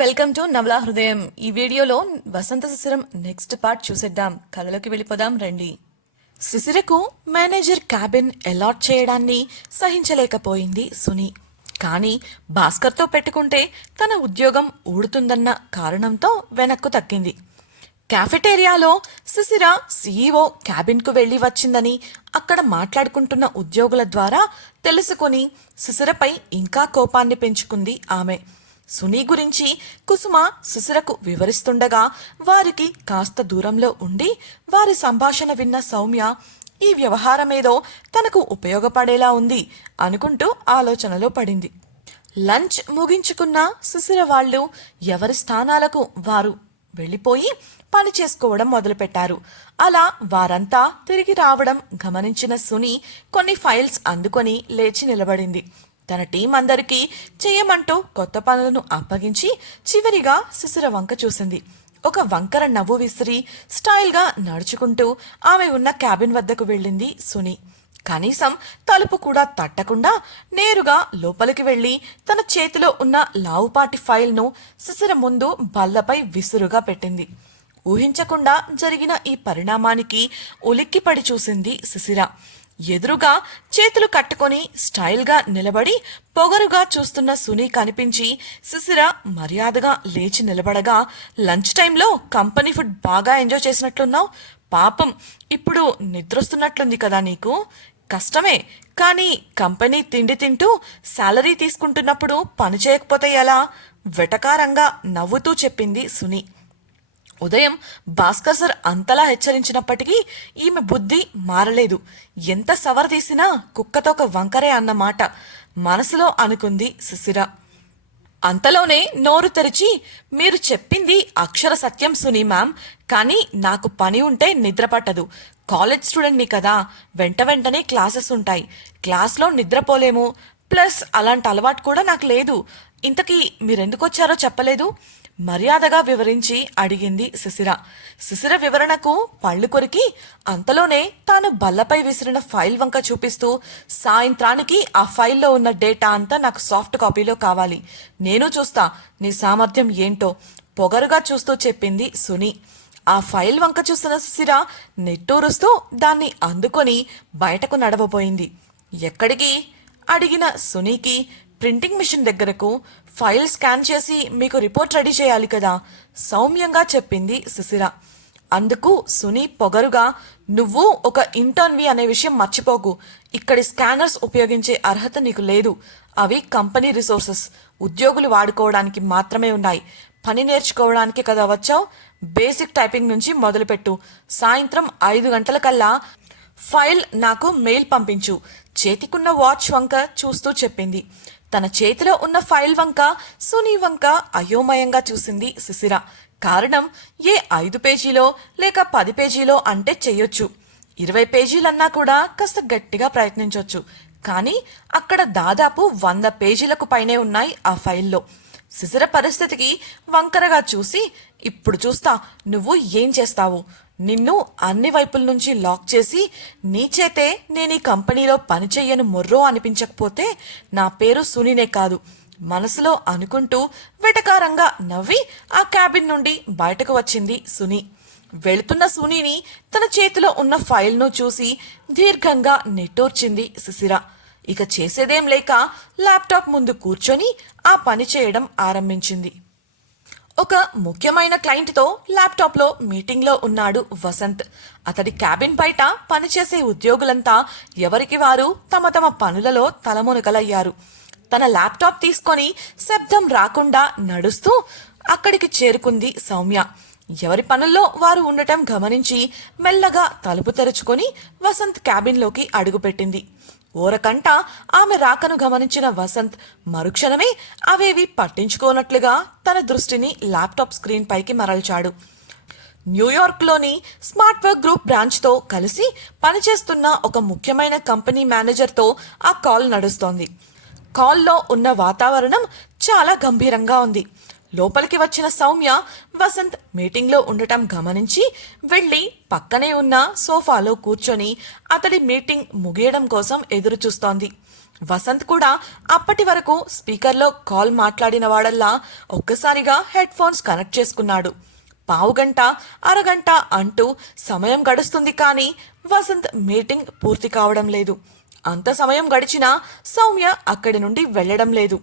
Welcome to నవలా హృదయం. ఈ వీడియోలో వసంత శిశిరం నెక్స్ట్ పార్ట్ చూసేద్దాం. కథలోకి వెళ్ళిపోదాం రండి. శిశిరకు మేనేజర్ క్యాబిన్ అలాట్ చేయడాన్ని సహించలేకపోయింది సుని. కానీ భాస్కర్తో పెట్టుకుంటే తన ఉద్యోగం ఊడుతుందన్న కారణంతో వెనక్కు తక్కింది. క్యాఫెటేరియాలో శిశిర సీఈఓ క్యాబిన్కు వెళ్లి వచ్చిందని అక్కడ మాట్లాడుకుంటున్న ఉద్యోగుల ద్వారా తెలుసుకుని శిశిరపై ఇంకా కోపాన్ని పెంచుకుంది ఆమె. సునీ గురించి కుసుమ శిశిరకు వివరిస్తుండగా వారికి కాస్త దూరంలో ఉండి వారి సంభాషణ విన్న సౌమ్య ఈ వ్యవహారమేదో తనకు ఉపయోగపడేలా ఉంది అనుకుంటూ ఆలోచనలో పడింది. లంచ్ ముగించుకున్న శిశిర వాళ్ళు ఎవరి స్థానాలకు వారు వెళ్ళిపోయి పని చేసుకోవడం మొదలుపెట్టారు. అలా వారంతా తిరిగి రావడం గమనించిన సుని కొన్ని ఫైల్స్ అందుకొని లేచి నిలబడింది. తన టీం అందరికీ చెయ్యమంటూ కొత్త పనులను అప్పగించి చివరిగా శిశిర వంక చూసింది. ఒక వంకర నవ్వు విసిరి స్టైల్గా నడుచుకుంటూ ఆమె ఉన్న క్యాబిన్ వద్దకు వెళ్ళింది సుని. కనీసం తలుపు కూడా తట్టకుండా నేరుగా లోపలికి వెళ్లి తన చేతిలో ఉన్న లావుపాటి ఫైల్ను శిశిర ముందు బల్లపై విసురుగా పెట్టింది. ఊహించకుండా జరిగిన ఈ పరిణామానికి ఉలిక్కిపడి చూసింది శిశిర. ఎదురుగా చేతులు కట్టుకొని స్టైల్గా నిలబడి పొగరుగా చూస్తున్న సునీ కనిపించి శిశిర మర్యాదగా లేచి నిలబడగా, లంచ్ టైంలో కంపెనీ ఫుడ్ బాగా ఎంజాయ్ చేసినట్లున్నావు. పాపం ఇప్పుడు నిద్రొస్తున్నట్లుంది కదా నీకు. కష్టమే, కానీ కంపెనీ తిండి తింటూ శాలరీ తీసుకుంటున్నప్పుడు పని చేయకపోతే ఎలా? వెటకారంగా నవ్వుతూ చెప్పింది సునీ. ఉదయం భాస్కర్ సార్ అంతలా హెచ్చరించినప్పటికీ ఈమె బుద్ధి మారలేదు. ఎంత సవర తీసినా కుక్కతో ఒక వంకరే అన్నమాట మనసులో అనుకుంది శిశిర. అంతలోనే నోరు తెరిచి, మీరు చెప్పింది అక్షర సత్యం సునీ మ్యామ్, కానీ నాకు పని ఉంటే నిద్ర పట్టదు. కాలేజ్ స్టూడెంట్ని కదా, వెంటనే క్లాసెస్ ఉంటాయి. క్లాస్లో నిద్రపోలేము. ప్లస్ అలాంటి అలవాటు కూడా నాకు లేదు. ఇంతకీ మీరెందుకొచ్చారో చెప్పలేదు? మర్యాదగా వివరించి అడిగింది శిశిర. శిశిర వివరణకు పళ్ళు కొరికి అంతలోనే తాను బల్లపై విసిరిన ఫైల్ వంక చూపిస్తూ, సాయంత్రానికి ఆ ఫైల్లో ఉన్న డేటా అంతా నాకు సాఫ్ట్ కాపీలో కావాలి. నేను చూస్తా నీ సామర్థ్యం ఏంటో పొగరుగా చూస్తూ చెప్పింది సుని. ఆ ఫైల్ వంక చూసిన శిశిర నిట్టూరుస్తూ దాన్ని అందుకొని బయటకు నడవబోయింది. ఎక్కడికి అడిగిన సునీకి, ప్రింటింగ్ మిషన్ దగ్గరకు. ఫైల్ స్కాన్ చేసి మీకు రిపోర్ట్ రెడీ చేయాలి కదా, సౌమ్యంగా చెప్పింది శిశిర. అందుకు సునీ పొగరుగా, నువ్వు ఒక ఇంటర్న్వి అనే విషయం మర్చిపోకు. ఇక్కడి స్కానర్స్ ఉపయోగించే అర్హత నీకు లేదు. అవి కంపెనీ రిసోర్సెస్, ఉద్యోగులు వాడుకోవడానికి మాత్రమే ఉన్నాయి. పని నేర్చుకోవడానికి కదా వచ్చావు. బేసిక్ టైపింగ్ నుంచి మొదలుపెట్టు. సాయంత్రం 5 గంటలకల్లా ఫైల్ నాకు మెయిల్ పంపించు. చేతికున్న వాచ్ వంక చూస్తూ చెప్పింది. తన చేతిలో ఉన్న ఫైల్ వంక సునీ వంక అయోమయంగా చూసింది శిశిర. కారణం, ఏ 5 పేజీలో లేక 10 పేజీలో అంటే చెయ్యొచ్చు. 20 పేజీలన్నా కూడా కాస్త గట్టిగా ప్రయత్నించవచ్చు. కానీ అక్కడ దాదాపు 100 పేజీలకు పైనే ఉన్నాయి ఆ ఫైల్లో. శిశిర పరిస్థితికి వంకరగా చూసి, ఇప్పుడు చూస్తా నువ్వు ఏం చేస్తావు. నిన్ను అన్ని వైపుల నుంచి లాక్ చేసి నీ చేతే నేను ఈ కంపెనీలో పనిచెయ్యను మొర్రో అనిపించకపోతే నా పేరు సునీనే కాదు మనసులో అనుకుంటూ వెటకారంగా నవ్వి ఆ క్యాబిన్ నుండి బయటకు వచ్చింది సునీ. వెళుతున్న సునీని తన చేతిలో ఉన్న ఫైల్ను చూసి దీర్ఘంగా నిట్టూర్చింది శిశిర. ఇక చేసేదేం లేక ల్యాప్టాప్ ముందు కూర్చొని ఆ పని చేయడం ఆరంభించింది. ఒక ముఖ్యమైన క్లయింట్తో ల్యాప్టాప్లో మీటింగ్లో ఉన్నాడు వసంత్. అతడి క్యాబిన్ బయట పనిచేసే ఉద్యోగులంతా ఎవరికి వారు తమ తమ పనులలో తలమునకలయ్యారు. తన ల్యాప్టాప్ తీసుకొని శబ్దం రాకుండా నడుస్తూ అక్కడికి చేరుకుంది సౌమ్య. ఎవరి పనుల్లో వారు ఉండటం గమనించి మెల్లగా తలుపు తెరుచుకొని వసంత్ క్యాబిన్లోకి అడుగుపెట్టింది. ఓరకంట ఆమె రాకను గమనించిన వసంత్ మరుక్షణమే అవేవి పట్టించుకోనట్లుగా తన దృష్టిని ల్యాప్టాప్ స్క్రీన్ పైకి మరల్చాడు. న్యూయార్క్లోని స్మార్ట్ వర్క్ గ్రూప్ బ్రాంచ్తో కలిసి పనిచేస్తున్న ఒక ముఖ్యమైన కంపెనీ మేనేజర్తో ఆ కాల్ నడుస్తోంది. కాల్లో ఉన్న వాతావరణం చాలా గంభీరంగా ఉంది. లోపలికి వచ్చిన సౌమ్య వసంత్ మీటింగ్లో ఉండటం గమనించి వెళ్ళి పక్కనే ఉన్న సోఫాలో కూర్చొని అతడి మీటింగ్ ముగియడం కోసం ఎదురు చూస్తోంది. వసంత్ కూడా అప్పటి వరకు స్పీకర్లో కాల్ మాట్లాడిన వాడల్లా ఒక్కసారిగా హెడ్ ఫోన్స్ కనెక్ట్ చేసుకున్నాడు. పావుగంట అరగంట అంటూ సమయం గడుస్తుంది కానీ వసంత్ మీటింగ్ పూర్తి కావడం లేదు. అంత సమయం గడిచినా సౌమ్య అక్కడి నుండి వెళ్లడం లేదు.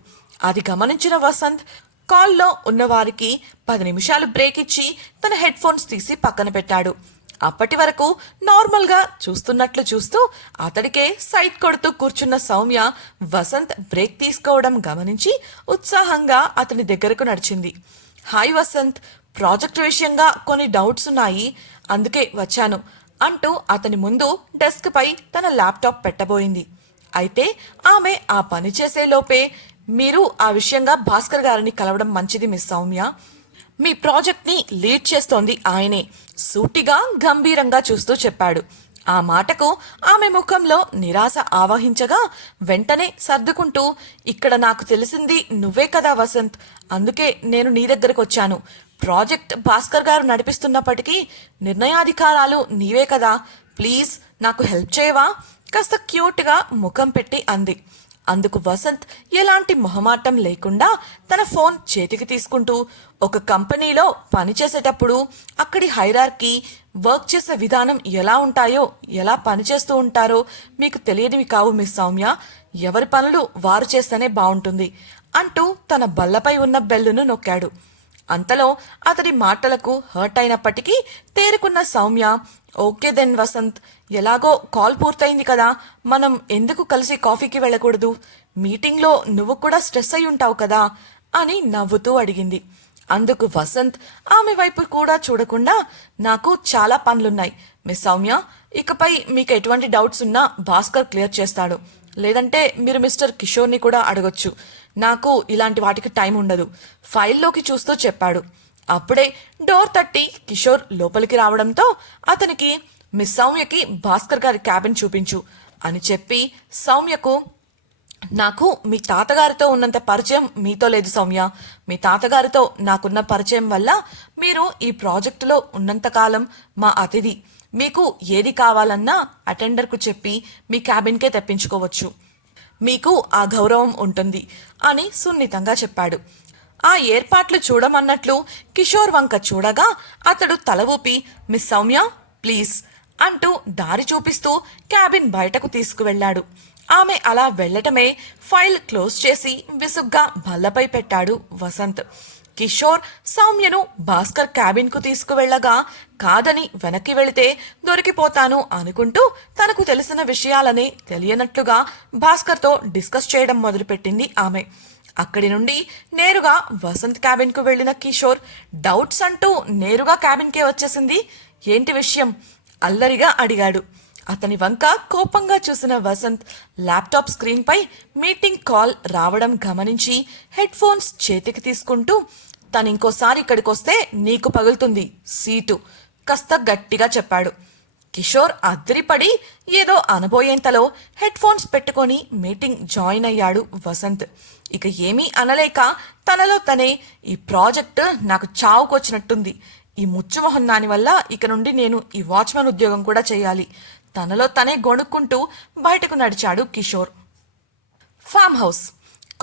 అది గమనించిన వసంత్ కాల్లో ఉన్నవారికి 10 నిమిషాలు బ్రేక్ ఇచ్చి తన హెడ్ ఫోన్స్ తీసి పక్కన పెట్టాడు. అప్పటి వరకు నార్మల్గా చూస్తున్నట్లు చూస్తూ అతడికే సైట్ కొడుతూ కూర్చున్న సౌమ్య వసంత్ బ్రేక్ తీసుకోవడం గమనించి ఉత్సాహంగా అతని దగ్గరకు నడిచింది. హాయ్ వసంత్, ప్రాజెక్ట్ విషయంగా కొన్ని డౌట్స్ ఉన్నాయి, అందుకే వచ్చాను అంటూ అతని ముందు డెస్క్ పై తన ల్యాప్టాప్ పెట్టబోయింది. అయితే ఆమె ఆ పని చేసే లోపే, మీరు ఆ విషయంగా భాస్కర్ గారిని కలవడం మంచిది మిస్ సౌమ్య. మీ ప్రాజెక్ట్ ని లీడ్ చేస్తోంది ఆయనే, సూటిగా గంభీరంగా చూస్తూ చెప్పాడు. ఆ మాటకు ఆమె ముఖంలో నిరాశ ఆవహించగా వెంటనే సర్దుకుంటూ, ఇక్కడ నాకు తెలిసింది నువ్వే కదా వసంత్, అందుకే నేను నీ దగ్గరకు వచ్చాను. ప్రాజెక్ట్ భాస్కర్ గారు నడిపిస్తున్నప్పటికీ నిర్ణయాధికారాలు నీవే కదా, ప్లీజ్ నాకు హెల్ప్ చేయవా, కాస్త క్యూట్గా ముఖం పెట్టి అంది. అందుకు వసంత్ ఎలాంటి మొహమాటం లేకుండా తన ఫోన్ చేతికి తీసుకుంటూ, ఒక కంపెనీలో పనిచేసేటప్పుడు అక్కడి హైరార్కీ, వర్క్ చేసే విధానం ఎలా ఉంటాయో, ఎలా పనిచేస్తూ ఉంటారో మీకు తెలియనివి కావు మిస్ సౌమ్య, ఎవరి పనులు వారు చేస్తేనే బాగుంటుంది అంటూ తన బల్లపై ఉన్న బెల్లును నొక్కాడు. అంతలో అతడి మాటలకు హర్ట్ అయినప్పటికీ తేరుకున్న సౌమ్య, ఓకే దెన్ వసంత్, ఎలాగో కాల్ పూర్తయింది కదా, మనం ఎందుకు కలిసి కాఫీకి వెళ్ళకూడదు, మీటింగ్లో నువ్వు కూడా స్ట్రెస్ అయి ఉంటావు కదా అని నవ్వుతూ అడిగింది. అందుకు వసంత్ ఆమె వైపు కూడా చూడకుండా, నాకు చాలా పనులున్నాయి మిస్ సౌమ్య, ఇకపై మీకు ఎటువంటి డౌట్స్ ఉన్నా భాస్కర్ క్లియర్ చేస్తాడు, లేదంటే మీరు మిస్టర్ కిషోర్ని కూడా అడగొచ్చు, నాకు ఇలాంటి వాటికి టైం ఉండదు ఫైల్లోకి చూస్తూ చెప్పాడు. అప్పుడే డోర్ తట్టి కిషోర్ లోపలికి రావడంతో అతనికి, మిస్ సౌమ్యకి భాస్కర్ గారి క్యాబిన్ చూపించు అని చెప్పి సౌమ్యకు, నాకు మీ తాతగారితో ఉన్నంత పరిచయం మీతో లేదు సౌమ్య, మీ తాతగారితో నాకున్న పరిచయం వల్ల మీరు ఈ ప్రాజెక్టులో ఉన్నంతకాలం మా అతిథి, మీకు ఏది కావాలన్నా అటెండర్కు చెప్పి మీ క్యాబిన్కే తెప్పించుకోవచ్చు, మీకు ఆ గౌరవం ఉంటుంది అని సున్నితంగా చెప్పాడు. ఆ ఏర్పాట్లు చూడమన్నట్లు కిషోర్ వంక చూడగా అతడు తల ఊపి, మిస్ సౌమ్య ప్లీజ్ అంటూ దారి చూపిస్తూ క్యాబిన్ బయటకు తీసుకువెళ్లాడు. ఆమె అలా వెళ్లటమే ఫైల్ క్లోజ్ చేసి విసుగ్గా బల్లపై పెట్టాడు వసంత్. కిషోర్ సౌమ్యను భాస్కర్ క్యాబిన్కు తీసుకువెళ్లగా కాదని వెనక్కి వెళితే దొరికిపోతాను అనుకుంటూ తనకు తెలిసిన విషయాలని తెలియనట్లుగా భాస్కర్తో డిస్కస్ చేయడం మొదలుపెట్టింది ఆమె. అక్కడి నుండి నేరుగా వసంత్ క్యాబిన్కు వెళ్లిన కిషోర్ డౌట్స్ అంటూ నేరుగా క్యాబిన్కే వచ్చేసింది. ఏంటి విషయం అల్లరిగా అడిగాడు. అతని వంక కోపంగా చూసిన వసంత్ ల్యాప్టాప్ స్క్రీన్పై మీటింగ్ కాల్ రావడం గమనించి హెడ్ ఫోన్స్ చేతికి తీసుకుంటూ, తనింకోసారి ఇక్కడికొస్తే నీకు పగులుతుంది సీటు కాస్త గట్టిగా చెప్పాడు. కిషోర్ అద్దరిపడి ఏదో అనబోయేంతలో హెడ్ ఫోన్స్ పెట్టుకొని మీటింగ్ జాయిన్ అయ్యాడు వసంత్. ఇక ఏమీ అనలేక తనలో తనే, ఈ ప్రాజెక్ట్ నాకు చావుకొచ్చినట్టుంది, ఈ ముచ్చుమొహం దాని వల్ల ఇక నుండి నేను ఈ వాచ్మెన్ ఉద్యోగం కూడా చేయాలి, తనలో తనే గొణుక్కుంటూ బయటకు నడిచాడు కిషోర్. Farm house.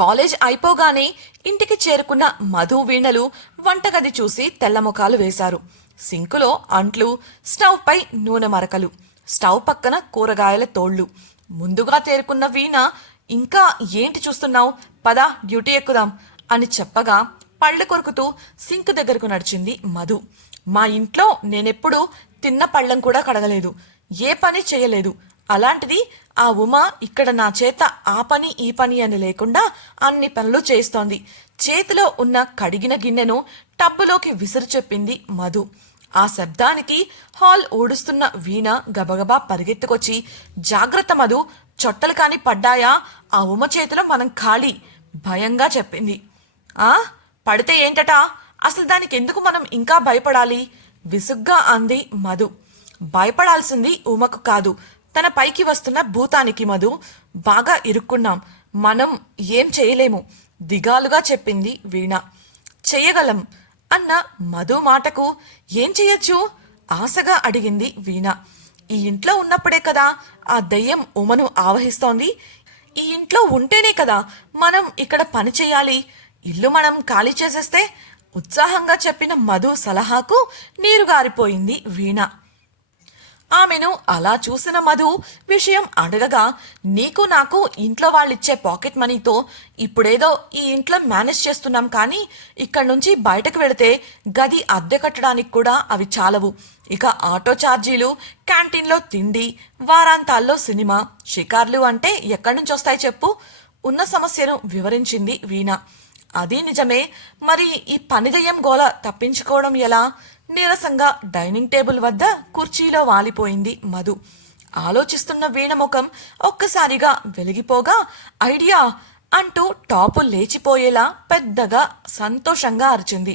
కాలేజ్ అయిపోగానే ఇంటికి చేరుకున్న మధు వీణలు వంటగది చూసి తెల్లముఖాలు వేశారు. సింకులో అంట్లు, స్టవ్ పై నూనె మరకలు, స్టవ్ పక్కన కూరగాయల తోళ్లు. ముందుగా తేరుకున్న వీణ, ఇంకా ఏంటి చూస్తున్నావు, పద డ్యూటీ ఎక్కుదాం అని చెప్పగా పళ్ళు కొరుకుతూ సింక్ దగ్గరకు నడిచింది మధు. మా ఇంట్లో నేనెప్పుడు తిన్న పళ్ళం కూడా కడగలేదు, ఏ పని చేయలేదు, అలాంటిది ఆ ఉమా ఇక్కడ నా చేత ఆ పని ఈ పని అని లేకుండా అన్ని పనులు చేస్తోంది. చేతిలో ఉన్న కడిగిన గిన్నెను టబ్బులోకి విసిరి చెప్పింది మధు. ఆ శబ్దానికి హాల్ ఊడుస్తున్న వీణ గబగబా పరిగెత్తుకొచ్చి, జాగ్రత్త మధు, చొట్టలు కాని పడ్డాయా, ఆ ఉమ చేతిలో మనం ఖాళీ భయంగా చెప్పింది. ఆ పడితే ఏంటట, అసలు దానికి ఎందుకు మనం ఇంకా భయపడాలి విసుగ్గా అంది మధు. భయపడాల్సింది ఉమకు కాదు, తన పైకి వస్తున్న భూతానికి మధు. బాగా ఇరుక్కున్నాం, మనం ఏం చేయలేము దిగాలుగా చెప్పింది వీణ. చెయ్యగలం అన్న మధు మాటకు ఏం చెయ్యొచ్చు ఆశగా అడిగింది వీణ. ఈ ఇంట్లో ఉన్నప్పుడే కదా ఆ దయ్యం ఉమను ఆవహిస్తోంది, ఈ ఇంట్లో ఉంటేనే కదా మనం ఇక్కడ పని చేయాలి. ఇల్లు మనం ఖాళీ చేసేస్తే ఉత్సాహంగా చెప్పిన మధు సలహాకు నీరుగారిపోయింది వీణ. ఆమెను అలా చూసిన మధు విషయం అడగగా, నీకు నాకు ఇంట్లో వాళ్ళిచ్చే పాకెట్ మనీతో ఇప్పుడేదో ఈ ఇంట్లో మేనేజ్ చేస్తున్నాం, కానీ ఇక్కడి నుంచి బయటకు వెళితే గది అద్దె కట్టడానికి కూడా అవి చాలవు. ఇక ఆటో ఛార్జీలు, క్యాంటీన్లో తిండి, వారాంతాల్లో సినిమా, షికార్లు అంటే ఎక్కడి నుంచి వస్తాయి చెప్పు? ఉన్న సమస్యను వివరించింది వీణ. అది నిజమే, మరి ఈ పనిదయ్యం గోల తప్పించుకోవడం ఎలా? నీరసంగా డైనింగ్ టేబుల్ వద్ద కుర్చీలో వాలిపోయింది మధు. ఆలోచిస్తున్న వీణ ముఖం ఒక్కసారిగా వెలిగిపోగా, ఐడియా అంటూ టాపు లేచిపోయేలా పెద్దగా సంతోషంగా అరిచింది.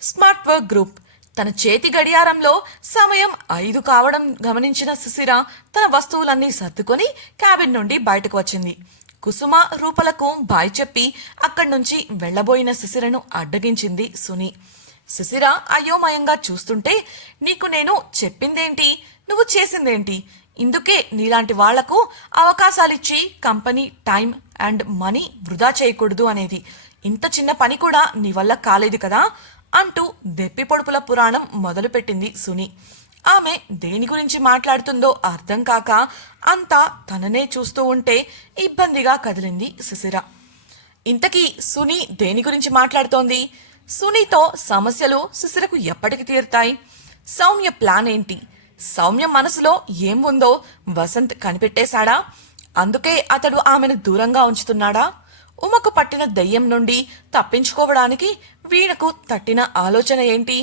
Smart work group. తన చేతి గడియారంలో సమయం 5 కావడం గమనించిన సుశిర తన వస్తువులన్నీ సర్దుకొని క్యాబిన్ నుండి బయటకు వచ్చింది. కుసుమ, రూపలకు బాయ్ చెప్పి అక్కడి నుంచి వెళ్లబోయిన శిశిరను అడ్డగించింది సుని. శిశిర అయోమయంగా చూస్తుంటే, నీకు నేను చెప్పిందేంటి, నువ్వు చేసిందేంటి? ఇందుకే నీలాంటి వాళ్లకు అవకాశాలిచ్చి కంపెనీ టైం అండ్ మనీ వృధా చేయకూడదు అనేది. ఇంత చిన్న పని కూడా నీ వల్ల కాలేదు కదా అంటూ దెప్పి పొడుపుల పురాణం మొదలుపెట్టింది సుని. ఆమె దేని గురించి మాట్లాడుతుందో అర్థం కాక అంతా తననే చూస్తూ ఉంటే ఇబ్బందిగా కదిలింది శిశిర. ఇంతకీ సుని దేని గురించి మాట్లాడుతోంది? సునీతో సమస్యలు శిశిరకు ఎప్పటికి తీరుతాయి? సౌమ్య ప్లాన్ ఏంటి? సౌమ్య మనసులో ఏం ఉందో వసంత్ కనిపెట్టేశాడా? అందుకే అతడు ఆమెను దూరంగా ఉంచుతున్నాడా? ఉమకు పట్టిన దెయ్యం నుండి తప్పించుకోవడానికి వీణకు తట్టిన ఆలోచన ఏంటి?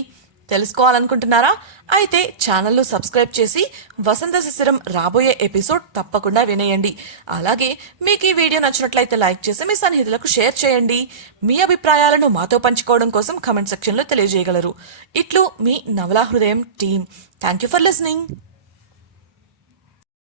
తెలుసుకోవాలనుకుంటున్నారా? అయితే ఛానల్ను సబ్స్క్రైబ్ చేసి వసంత శిశిరం రాబోయే ఎపిసోడ్ తప్పకుండా వినేయండి. అలాగే మీకు ఈ వీడియో నచ్చినట్లయితే లైక్ చేసి మీ సన్నిహితులకు షేర్ చేయండి. మీ అభిప్రాయాలను మాతో పంచుకోవడం కోసం కామెంట్ సెక్షన్లో తెలియజేయగలరు. ఇట్లు మీ నవలా హృదయం team. Thank you for listening.